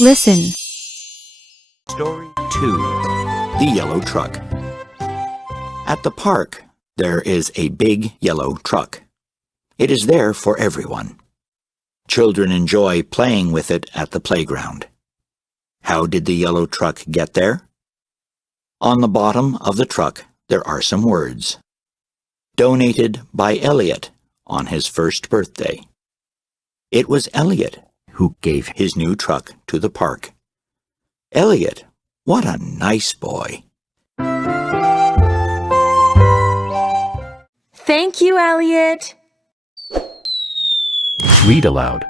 Listen. Story 2. The Yellow Truck. At the park, there is a big yellow truck. It is there for everyone. Children enjoy playing with it at the playground. How did the yellow truck get there? On the bottom of the truck, there are some words. Donated by Elliot on his first birthday. It was Elliot who gave his new truck to the park. Elliot, what a nice boy. Thank you, Elliot. Read aloud.